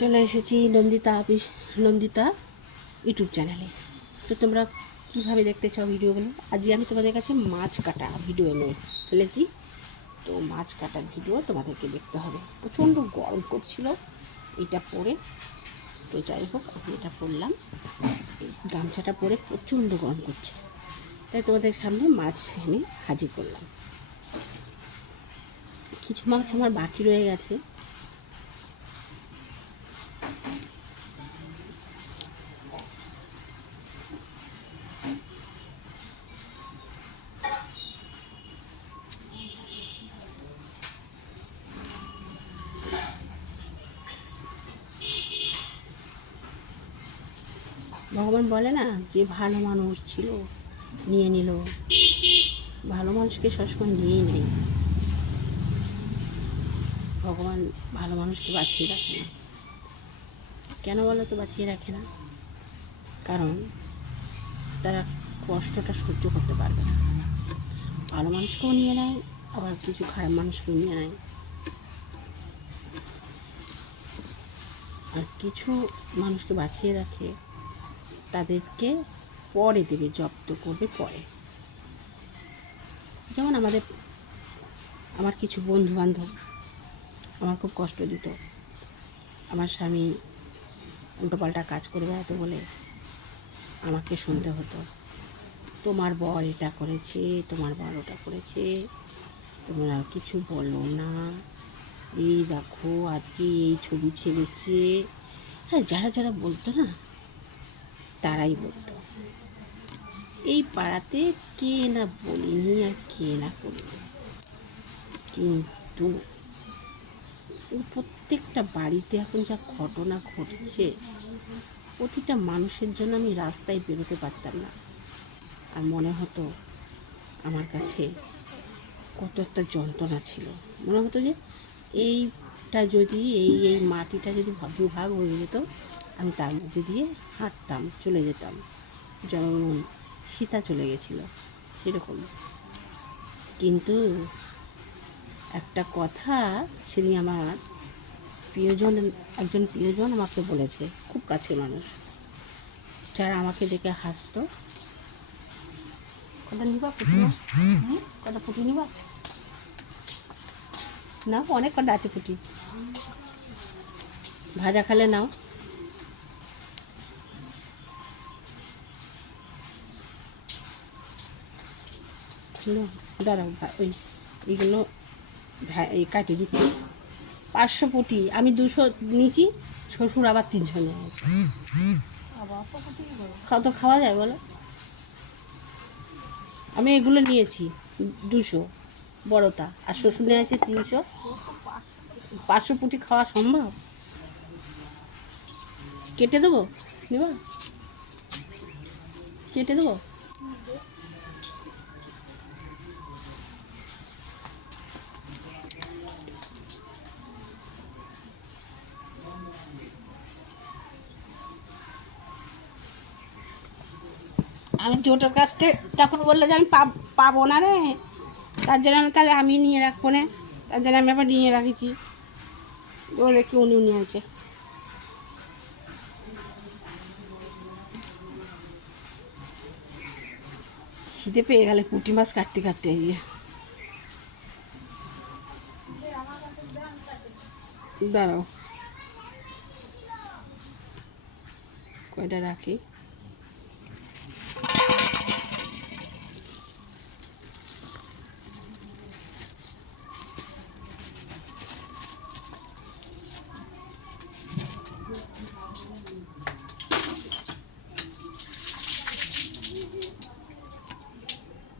চলে এসেছি নন্দিতা ইউটিউব চ্যানেলে। তো তোমরা কীভাবে দেখতে চাও ভিডিওগুলো? আজকে আমি তোমাদের কাছে মাছ কাটা ভিডিও এনে ফেলেছি। তো মাছ কাটার ভিডিও তোমাদেরকে দেখতে হবে। প্রচণ্ড গরম করছিল এটা পরে, তো যাই হোক আমি এটা পরলাম। এই গামছাটা পরে প্রচণ্ড গরম করছে, তাই তোমাদের সামনে মাছ এনে হাজির করলাম। কিছু মাছ আমার বাকি রয়ে গেছে। ভগবান বলে না যে ভালো মানুষ ছিল নিয়ে নিল, ভালো মানুষকে সবসময় নিয়েই নেয়। ভগবান ভালো মানুষকে বাঁচিয়ে রাখে না। কেন বলো তো বাঁচিয়ে রাখে না? কারণ তারা কষ্টটা সহ্য করতে পারবে না। ভালো মানুষকেও নিয়ে নেয়, আবার কিছু খারাপ মানুষকেও নিয়ে নেয়। আর কিছু মানুষকে বাঁচিয়ে রাখে, তাদেরকে পরে দেবে, জব্দ করবে পরে। যেমন আমার কিছু বন্ধু বান্ধব আমার খুব কষ্ট দিত। আমার স্বামী উল্টোপাল্টা কাজ করে বেড়াতো বলে আমাকে শুনতে হতো, তোমার বর এটা করেছে, তোমার বর ওটা করেছে, তোমরা কিছু বলো না, এই দেখো আজকে এই ছবি ছেড়েছে। হ্যাঁ, যারা যারা বলতো না, তারাই বলতো। এই পাড়াতে কে না বলিনি আর কে না করিনি, কিন্তু প্রত্যেকটা বাড়িতে এখন যা ঘটনা ঘটছে, প্রতিটা মানুষের জন্য আমি রাস্তায় বেরোতে পারতাম না। আর মনে হতো আমার কাছে কত একটা যন্ত্রণা ছিল। মনে হতো যে এইটা যদি এই মাটিটা যদি দুভাগ হয়ে যেত, আমি তার মধ্যে দিয়ে হাঁটতাম, চলে যেতাম। যেমন সীতা চলে গেছিল সেরকম। কিন্তু একটা কথা সেদিন আমার একজন প্রিয়জন আমাকে বলেছে, খুব কাছের মানুষ, যারা আমাকে দেখে হাসতো। কটা নিবা পুঁটি মাছ? কটা পুঁটি নিবা? না, অনেক কটা আছে পুঁটি, ভাজা খালে নাও। দাঁড়াও, ওই এইগুলো এই কাটিয়ে দিচ্ছি। 500 পুঁটি, আমি 200 নিয়েছি, শ্বশুর আবার 300 নিয়ে আছে। তো খাওয়া যায় বলো? আমি এগুলো নিয়েছি 200 বড়টা, আর শ্বশুর নিয়ে আছে 300। 500 পুঁটি খাওয়া সম্ভব? কেটে দেবো, নেবা? কেটে দেবো। আমি জোটোর কাছ থেকে তখন বললো যে আমি পাবো না রে, তার জন্য তাহলে আমি নিয়ে রাখবো না, তার জন্য আমি আবার নিয়ে রাখেছি। ও দেখি উনি আছে। খিদে পেয়ে গেলে পুঁটি মাছ কাটতে কাটতে গিয়ে। দাঁড়াও, কয়টা রাখি।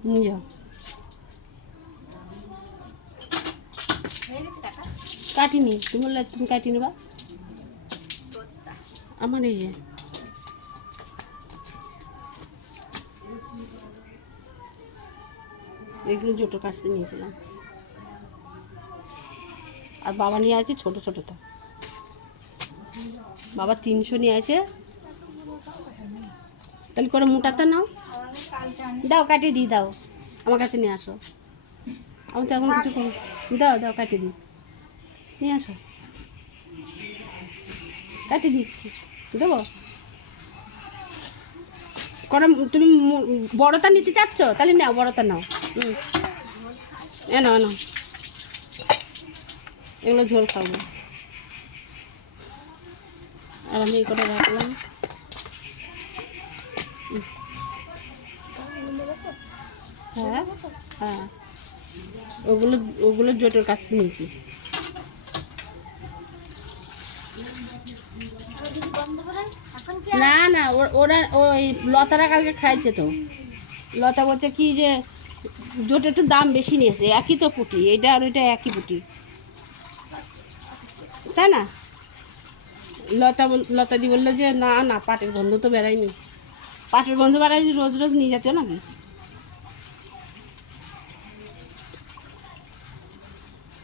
নিয়ে যাও, কাটিনি। তুমি বললে তুমি কাটি নেবা। আমার এই যে এগুলো জোটোর কাছ থেকে নিয়েছিলাম, আর বাবা নিয়ে আছে ছোটো ছোটোটা। বাবা 300 নিয়ে আছে। তাহলে করে মোটাটা নাও, দাও কাটিয়ে দিই, দাও আমার কাছে নিয়ে আসো। আমি তো এখন কিছু দাও কাটিয়ে দিই, নিয়ে আসো। কাটি দিচ্ছি, দেবো করে। তুমি বড়টা নিতে চাচ্ছ, তাহলে নাও, বড়টা নাও। এনো এনো, এগুলো ঝোল খাবো। আর আমি এই কটা রাখলাম। হ্যাঁ হ্যাঁ, ওগুলো ওগুলো জোটের কাছ থেকে নিয়েছি। না না, ওরা ওই লতারা কালকে খাইছে তো। লতা বলছে কি যে জোটে একটু দাম বেশি নিয়েছে, একই তো পুঁটি, এইটা আর ওইটা একই পুঁটি, তাই না? লতাদি বললো যে না না, পাটের গন্ধ তো বেড়ায়নি, পাটের গন্ধ বেড়ায়নি, রোজ রোজ নিয়ে যেত নাকি।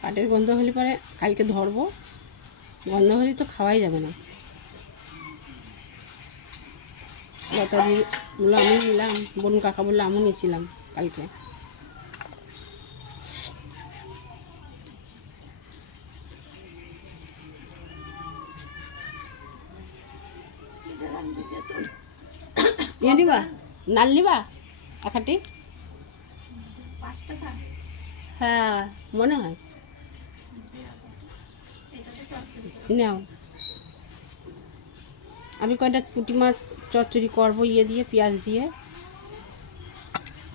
পাটের গন্ধ হলে পরে কালকে ধরবো, গন্ধ হলে তো খাওয়াই যাবে না। লতাদি বললো আমি নিলাম, বনু কাকা বললো আমিও নিয়েছিলাম কালকে। ইয়ে নিবা, নাল নিবা একাটি? হ্যাঁ মনে হয়, নাও। আমি কয়টা পুঁটি মাছ চচ্চড়ি করবো, ইয়ে দিয়ে, পেঁয়াজ দিয়ে।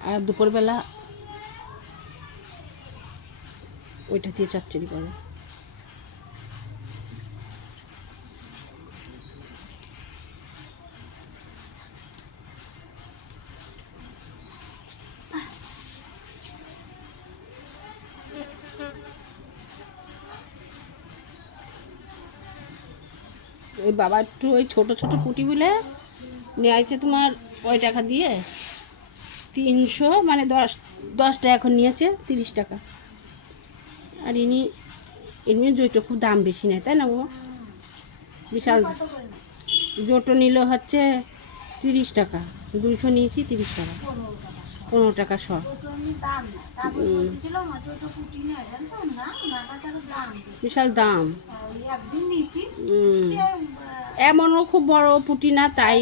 আর দুপুরবেলা ওইটা দিয়ে চচ্চড়ি করবো। ওই বাবা একটু ওই ছোটো ছোটো পুঁটি বলে নিয়ে আসছে তোমার ওই টাকা দিয়ে 300, মানে 10টা এখন নিয়েছে 30 টাকা। আর এমনি জোটো খুব দাম বেশি নেয়, তাই না বাবা? বিশাল জোটো নিল হচ্ছে 30 টাকা, 200 নিয়েছি 30 টাকা, 15 টাকা শ। বিশাল দাম। এমনও খুব বড় পুঁটি না, তাই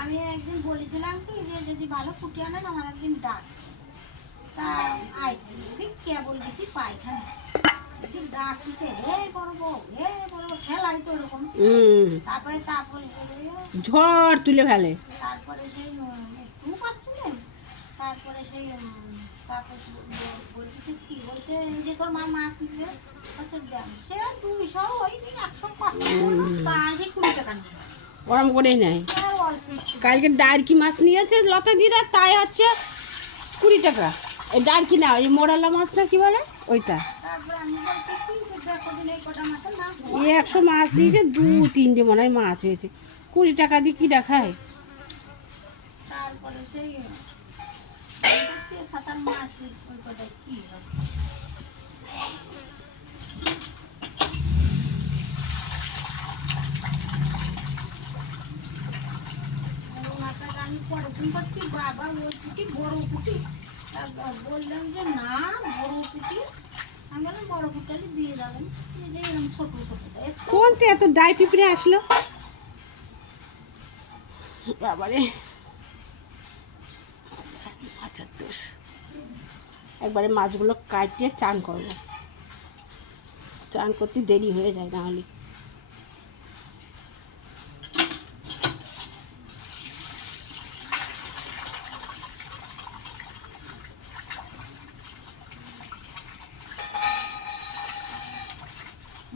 আমি একদিন বলেছিলাম কি যে যদি ভালো পুঁটি আনেন আমার একদিন ডাক, তা আইসি ঠিক কেবল বেশি পায়খানা ঠিক ডাক দিচ্ছে, হে করবো হে করবো, খেলাই তো ওরকম। তারপরে ঝড় তুলে ফেলে, তারপরে সেই একটু পাচ্ছিলেন, তারপরে সেই তারপর বলছে কি বলছে যে তোর মা মাছ নিচ্ছে, সে 200 ওই 150 তা 20 টাকা নিয়ে ওরম করেই নেয়। কালকে ডারকি মাছ নিয়েছে লতা দিরা, তাই হচ্ছে 20 টাকা। এই ডারকি না, ওই মোরালা মাছ না কি বলে ওইটা, 100 মাছ দিয়েছে, 2-3টে মনে হয় মাছ হয়েছে, 20 টাকা দিয়ে কি দেখায়। তারপরে সেই সাতার মাছ ওই কটায় কি হবে। আমি পরের দিন করছি বাবা ওই পুঁটি বড় পুঁটি, বললাম যে না বড় পুঁটি, আমি বললাম বড় পুঁটি দিয়ে যাবেন, যে এরকম ছোট ছোট কোন এত ডাই পিঁপড়ে আসলো বাবারে। একবারে মাছগুলো কাটিয়ে চান করবো, চান করতে দেরি হয়ে যায় না হলে।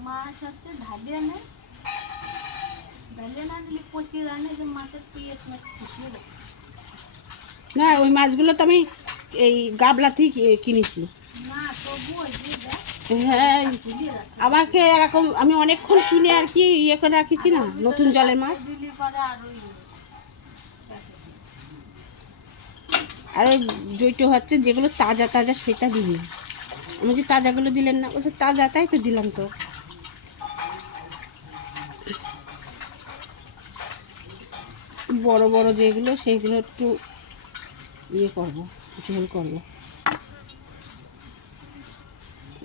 মাছ হচ্ছে ঢালিয়ে নেয়, ঢালিয়ে না দিলে কষিয়ে রান্না, যে মাছের পেট মাছ খুশিয়ে গেছে। না ওই মাছগুলো তো আমি এই গাবলাতেই কিনেছি। না তবু ওই যে হ্যাঁ আমাকে এরকম আমি অনেকক্ষণ কিনে আর কি ইয়ে করে রাখিছি না, নতুন জলের মাছ। দিলি পরে আর ওই আর ওই জৈটো হচ্ছে যেগুলো তাজা তাজা সেটা দিবি। আমি যে তাজাগুলো দিলেন না, বলছে তাজা, তাই তো দিলাম তো। বড় বড় যেগুলো সেইগুলো একটু ইয়ে করবো, ঝোল করবো।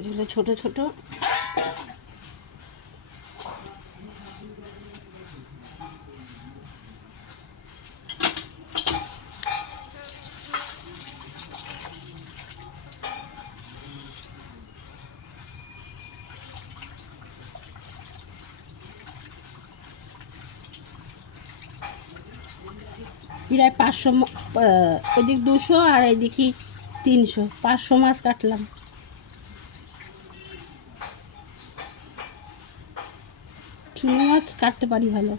যেগুলো ছোট ছোট প্রায় 500, ওদিক 200 আর এদিকে 300, 500 মাছ কাটলাম। চুনো মাছ কাটতে পারি ভালো।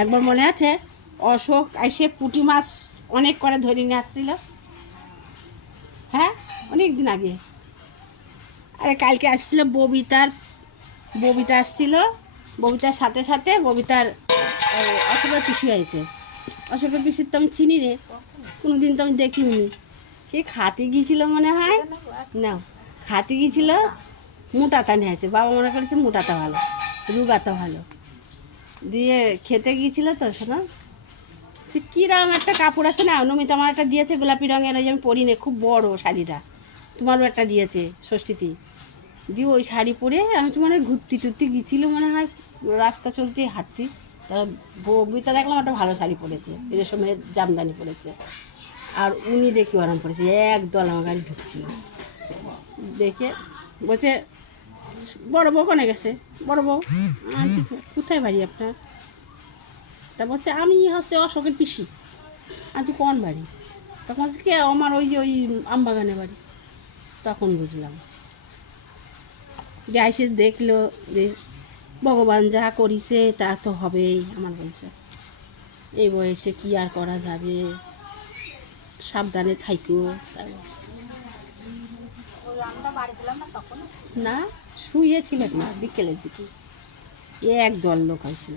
একবার মনে আছে অশোক এসে পুঁটি মাছ অনেক করে ধরে নিয়ে আসছিল? হ্যাঁ, অনেক দিন আগে। আরে কালকে আসছিল ববিতা আসছিল, ববিতার সাথে সাথে ববিতার অশোকের পিসি হয়েছে। অশোকের পিসির তো আমি চিনি রে, কোনো দিন তো আমি দেখিনি। সে খাতে গিয়েছিল মনে হয়, না খাতে গিয়েছিল, মোটাটা নিয়েছে। বাবা মনে করেছে মোটাটা ভালো, রুগাটা ভালো, দিয়ে খেতে গিয়েছিল তো। শোনো, সে কীরকম একটা কাপড় আছে না, নমিতা আমার একটা দিয়েছে গোলাপি রঙের, ওই যে আমি পরি নে, খুব বড় শাড়িটা, তোমারও একটা দিয়েছে ষষ্ঠীতে। দিয়ে ওই শাড়ি পরে আমি তো মানে ঘুরতে টুরতে গিয়েছিল মনে হয়, রাস্তা চলতে হাঁটতে, তা বইটা দেখলাম একটা ভালো শাড়ি পরেছে, রেশমের জামদানি পরেছে। আর উনি দেখি আরাম পড়েছে, একদল আমার গাড়ি ঢুকছিল। দেখে বলছে, বড় বউ কোনে গেছে? বড় বউ কোথায় বাড়ি আপনার? তা বলছে আমি হচ্ছে অশোকের পিসি। আজ কোন বাড়ি? তখন হচ্ছে কে, আমার ওই যে ওই আমবাগানে বাড়ি। তখন বুঝলাম যে এসে দেখলো যে ভগবান যা করিছে তা তো হবেই। আমার বলছে এই বয়সে কি আর করা যাবে, সাবধানে থাইকো। তাই বলছে। আমরা বাড়ি ছিলাম না তখন। না, শুয়েছিল না বিকেলের দিকে, একদল লোক হয়েছিল।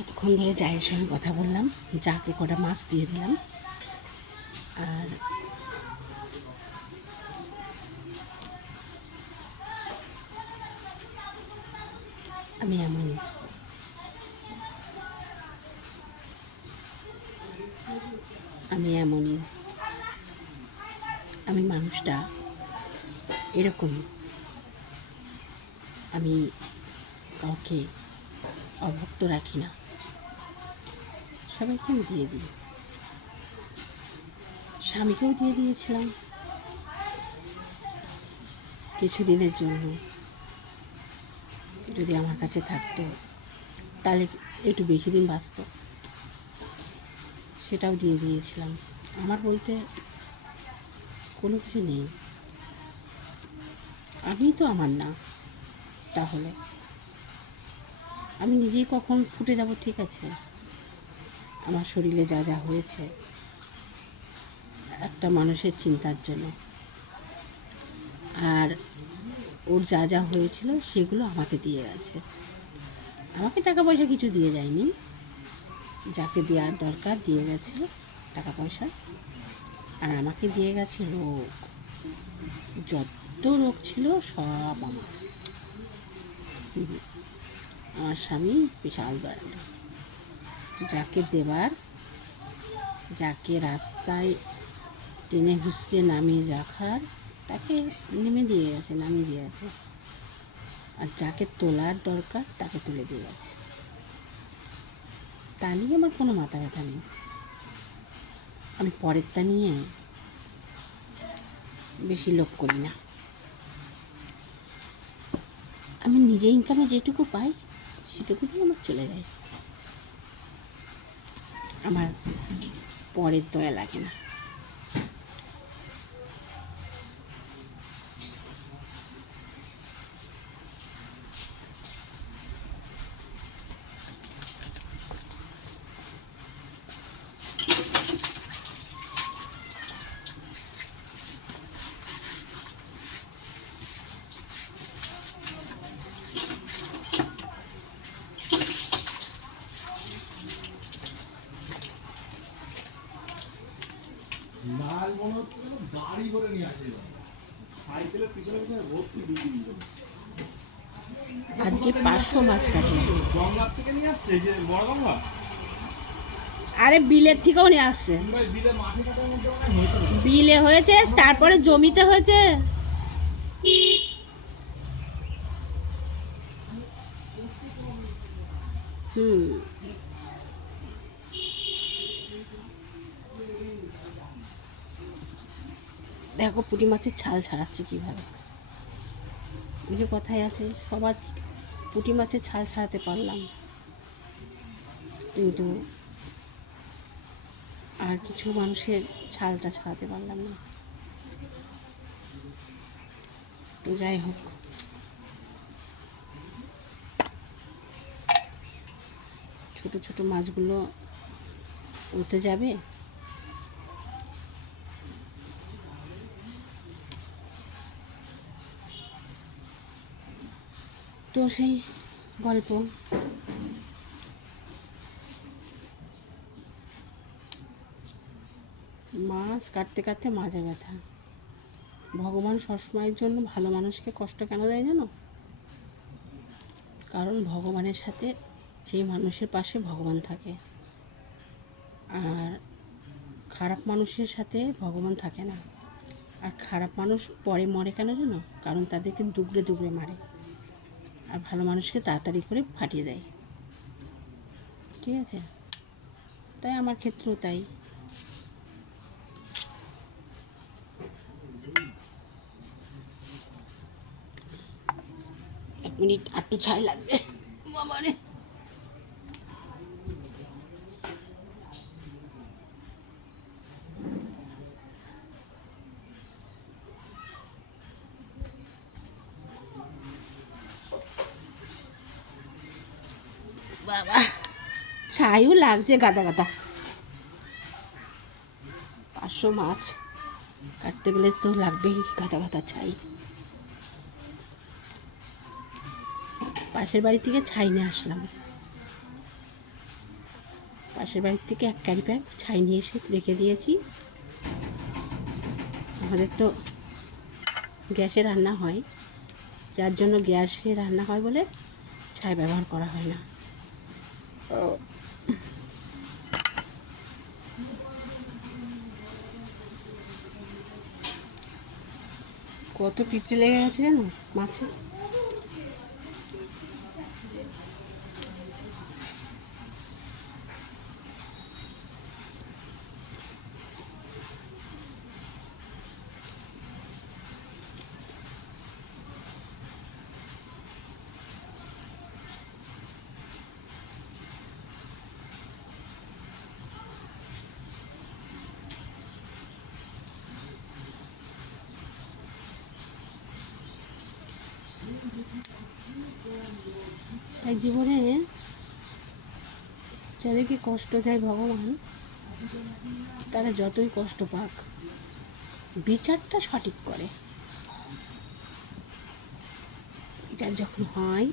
এতক্ষণ ধরে জায়ের সঙ্গে কথা বললাম, যাকে কটা মাছ দিয়ে দিলাম। আর আমি এমনই, আমি মানুষটা এরকমই। আমি কাউকে অভুক্ত রাখি না, সবাইকে আমি দিয়ে দিই। স্বামীকেও দিয়ে দিয়েছিলাম কিছুদিনের জন্য, যদি আমার কাছে থাকতো তাহলে একটু বেশি দিন বাঁচত, সেটাও দিয়ে দিয়েছিলাম। আমার বলতে কোনো কিছু নেই, আমি তো আমার না, তাহলে আমি নিজেই কখন ফুটে যাব? ঠিক আছে, আমার শরীরে যা যা হয়েছে একটা মানুষের চিন্তার জন্য, আর ওর যা যা হয়েছিল সেগুলো আমাকে দিয়ে গেছে। আমাকে টাকা পয়সা কিছু দিয়ে যায়নি, যাকে দেওয়ার দরকার দিয়ে গেছে টাকা পয়সা, আর আমাকে দিয়ে গেছে রোগ। যত রোগ ছিল সব আমার। আমার স্বামী বিশাল দয়ালু, যাকে দেবার, যাকে রাস্তায় টেনে ঘুষিয়ে নামিয়ে রাখার, তাকে নামিয়ে দিয়ে গেছে, আর যাকে তোলার দরকার তাকে তুলে দিয়ে গেছে। তা নিয়ে আমার কোনো মাথা ব্যথা নেই। আমি পরেরটা নিয়ে বেশি লোক করি না। আমি নিজে ইনকামে যেটুকু পাই সেটুকু দিয়ে আমার চলে যায়, আমার পরের দয়া লাগে না। মাল মনে হচ্ছে গাড়ি করে নিয়ে আসে, সাইকেলের পিছনে পিছনে ভর্তি বিক্রি। আজকে 500 মাছ কাটলাম। গঙ্গার থেকে নিয়ে আসছে, এই যে বড় গঙ্গা। আরে বিলের থেকেও নিয়ে আসছে, বিলে মাঠে কাটার মধ্যে হয়েছে, বিলে হয়েছে, তারপরে জমিতে হয়েছে। হুম, দেখো পুঁটি মাছের ছাল ছাড়াচ্ছে কীভাবে। ওই যে কথায় আছে, সবার পুঁটি মাছের ছাল ছাড়াতে পারলাম, কিন্তু আর কিছু মানুষের ছালটা ছাড়াতে পারলাম না। তো যাই হোক, ছোট ছোট মাছগুলো উঠতে যাবে। তো সেই গল্প। মাছ কাটতে কাটতে মাজা ব্যথা। ভগবান সবসময়ের জন্য ভালো মানুষকে কষ্ট কেন দেয় জানো? কারণ ভগবানের সাথে সেই মানুষের পাশে ভগবান থাকে, আর খারাপ মানুষের সাথে ভগবান থাকে না। আর খারাপ মানুষ পরে মরে কেন জানো? কারণ তাদেরকে দুগড়ে দুগড়ে মারে, আর ভালো মানুষকে তাড়াতাড়ি করে ফাটিয়ে দেয়। ঠিক আছে? তাই আমার ক্ষেত্রেও তাই। এক মিনিট, একটু ছাই লাগবে বাবারে। বাবা, ছাইও লাগছে গাদা গাদা। 500 মাছ কাটতে গেলে তো লাগবেই গাদা গাদা ছাই। পাশের বাড়ি থেকে ছাই নিয়ে আসলাম। পাশের বাড়ির থেকে 1 ক্যারি ব্যাগ ছাই নিয়ে এসে রেখে দিয়েছি। আমাদের তো গ্যাসে রান্না হয়, যার জন্য গ্যাসে রান্না হয় বলে ছাই ব্যবহার করা হয় না। কত পিঁপড়ে লেগে গেছে জানো মাছে। তাই জীবনে যাদেরকে কষ্ট দেয় ভগবান, তারা যতই কষ্ট পাক, বিচারটা সঠিক করে। বিচার যখন হয়,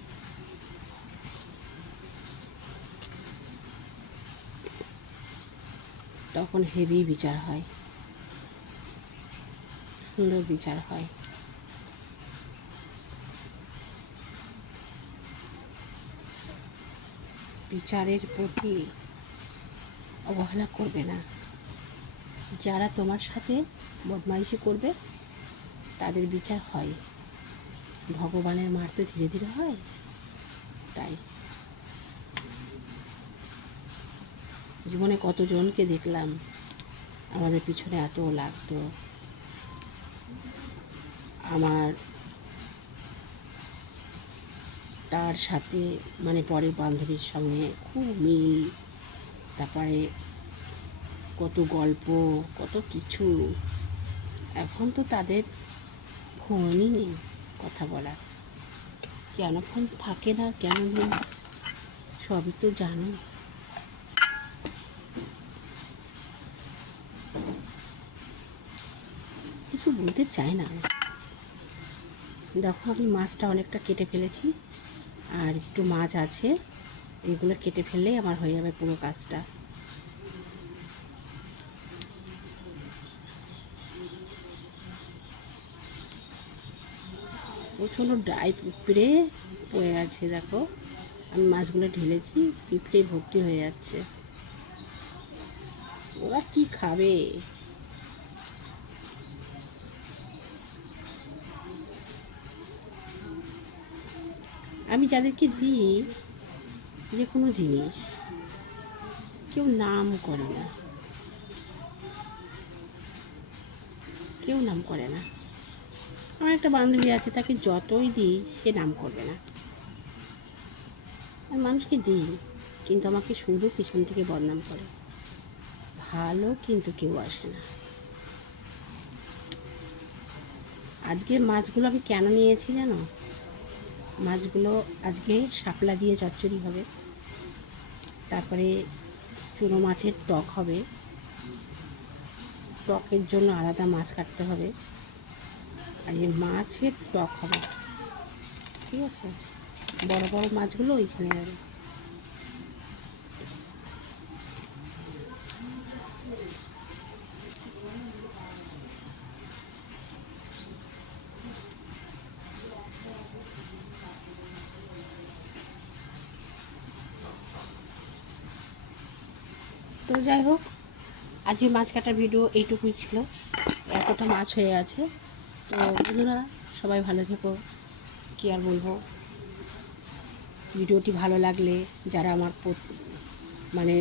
তখন হেভি বিচার হয়, সুন্দর বিচার হয়। বিচারের প্রতি অবহেলা করবে না। যারা তোমার সাথে বদমাইশি করবে তাদের বিচার হয়। ভগবানের মার তো ধীরে ধীরে হয়। তাই জীবনে কতজনকে দেখলাম আমাদের পিছনে এত লাগতো, আমার তার সাথে মানে পরের বান্ধবীর সঙ্গে খুব মিল, তারপরে কত গল্প, কত কিছু। এখন তো তাদের ফোনই নেই কথা বলার। কেন ফোন থাকে না, কেন নেই, সবই তো জানো। কিছু বলতে চাই না। দেখো আমি মাছটা অনেকটা কেটে ফেলেছি, আর একটু মাছ আছে, এগুলো কেটে ফেললেই আমার হয়ে যাবে পুরো কাজটা। প্রচণ্ড ড্রাই পিঁপড়ে পড়ে আছে। দেখো আমি মাছগুলো ঢেলেছি, পিঁপড়ে ভর্তি হয়ে যাচ্ছে। ওরা কি খাবে? আমি যাদেরকে দিই যে কোনো জিনিস কেউ নাম করে না, কেউ নাম করে না। আমার একটা বান্ধবী আছে, তাকে যতই দিই সে নাম করবে না। আমি মানুষকে দিই, কিন্তু আমাকে শুধু পিছন থেকে বদনাম করে, ভালো কিন্তু কেউ আসে না। আজকে মাছগুলো আমি কেন নিয়েছি জানো? মাছগুলো আজকে শাপলা দিয়ে চচ্চড়ি হবে, তারপরে চুনো মাছের টক হবে, টকের জন্য আলাদা মাছ কাটতে হবে, আর এই মাছের টক হবে, ঠিক আছে? বড় বড় মাছগুলো ওইখানে যাবে। তো যাই হোক, আজকে মাছ কাটার ভিডিও এইটুকুই ছিল। এতটা মাছ হয়ে আছে। তো বন্ধুরা, সবাই ভালো থেকো, কী আর বলবো। ভিডিওটি ভালো লাগলে যারা আমার মানে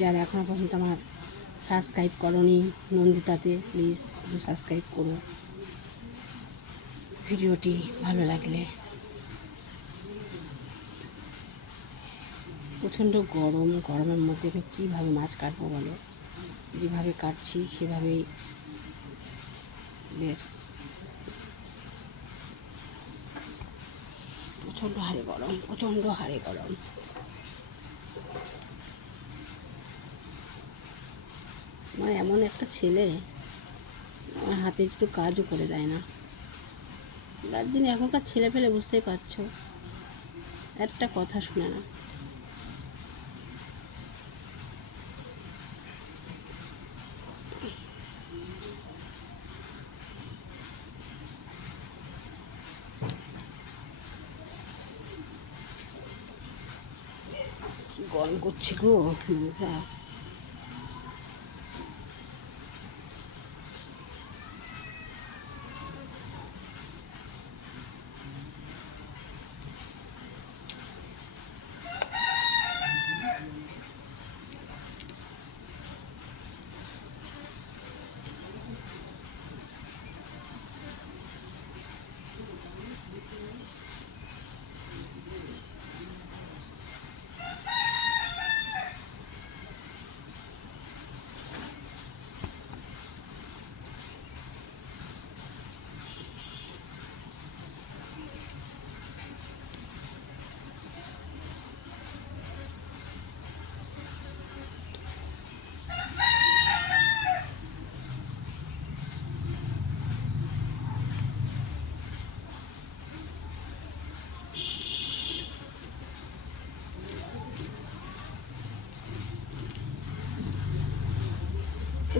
যারা এখনও পর্যন্ত আমার সাবস্ক্রাইব করনি নন্দিতাতে, প্লিজ একটু সাবস্ক্রাইব করো। ভিডিওটি ভালো লাগলে। প্রচণ্ড গরম, গরমের মধ্যে আমি কীভাবে মাছ কাটবো বলো? যেভাবে কাটছি সেভাবেই বেশ প্রচণ্ড হারে গরম, প্রচণ্ড হারে গরম। আমার এমন একটা ছেলে, আমার হাতে একটু কাজও করে দেয় না। রাত দিন এখনকার ছেলে পেলে বুঝতেই পারছো, একটা কথা শুনে না। কি গরম করছে গো বন্ধুরা।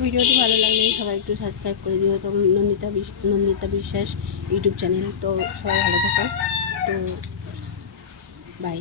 ভিডিওটি ভালো লাগলে সবাই একটু সাবস্ক্রাইব করে দিও। তো নন্দিতা বিশ্বাস ইউটিউব চ্যানেল। তো সবাই ভালো থাকো। তো বাই।